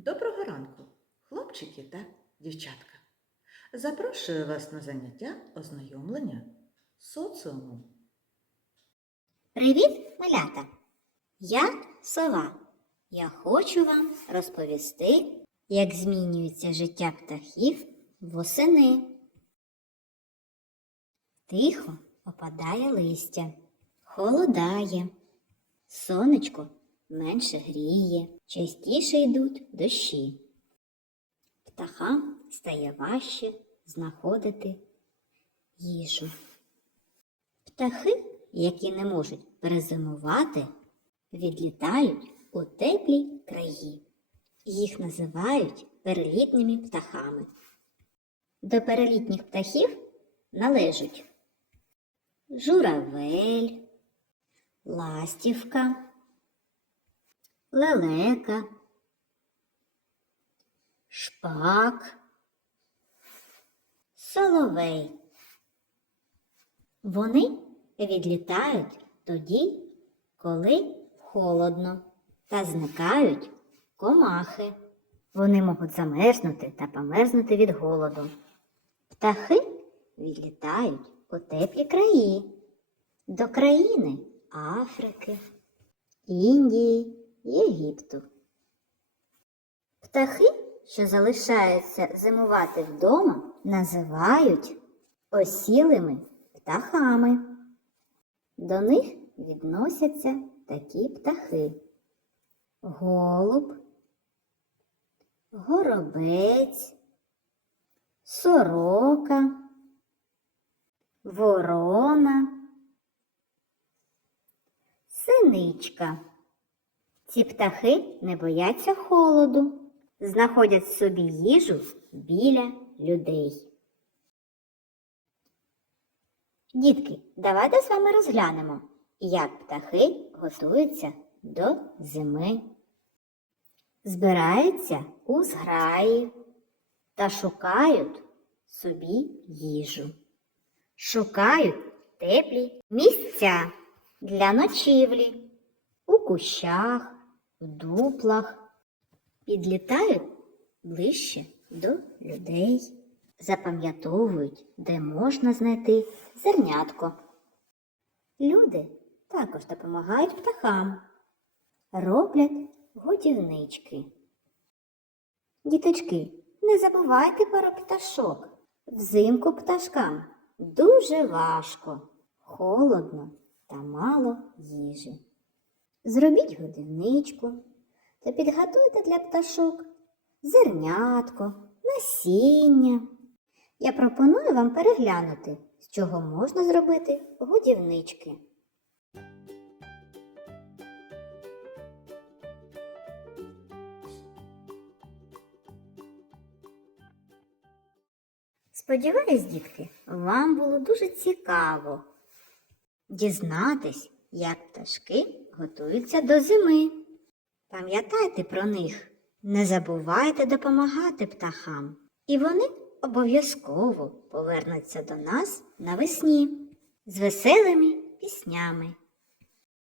Доброго ранку, хлопчики та дівчатка. Запрошую вас на заняття ознайомлення з соціумом. Привіт, малята! Я сова. Я хочу вам розповісти, як змінюється життя птахів восени. Тихо опадає листя, холодає, сонечко менше гріє, частіше йдуть дощі. Птахам стає важче знаходити їжу. Птахи, які не можуть перезимувати, відлітають у теплі краї. Їх називають перелітніми птахами. До перелітніх птахів належать журавель, ластівка, лелека, шпак, соловей. Вони відлітають тоді, коли холодно, та зникають комахи. Вони можуть замерзнути та померзнути від голоду. Птахи відлітають у теплі краї, до країни Африки, Індії, Єгипту. Птахи, що залишаються зимувати вдома, називають осілими птахами. До них відносяться такі птахи: голуб, горобець, сорока, ворона, синичка. Ці птахи не бояться холоду, знаходять собі їжу біля людей. Дітки, давайте з вами розглянемо, як птахи готуються до зими. Збираються у зграї та шукають собі їжу. Шукають теплі місця для ночівлі у кущах, в дуплах. Підлітають ближче до людей запам'ятовують, де можна знайти зернятко. Люди також допомагають птахам, роблять годівнички. Діточки, не забувайте про пташок. Взимку пташкам дуже важко, холодно та мало їжі. Зробіть годівничку та підготуйте для пташок зернятко, насіння. Я пропоную вам переглянути, з чого можна зробити годівнички. Сподіваюсь, дітки, вам було дуже цікаво дізнатись, як пташки готуються до зими. Пам'ятайте про них, не забувайте допомагати птахам, і вони обов'язково повернуться до нас навесні з веселими піснями.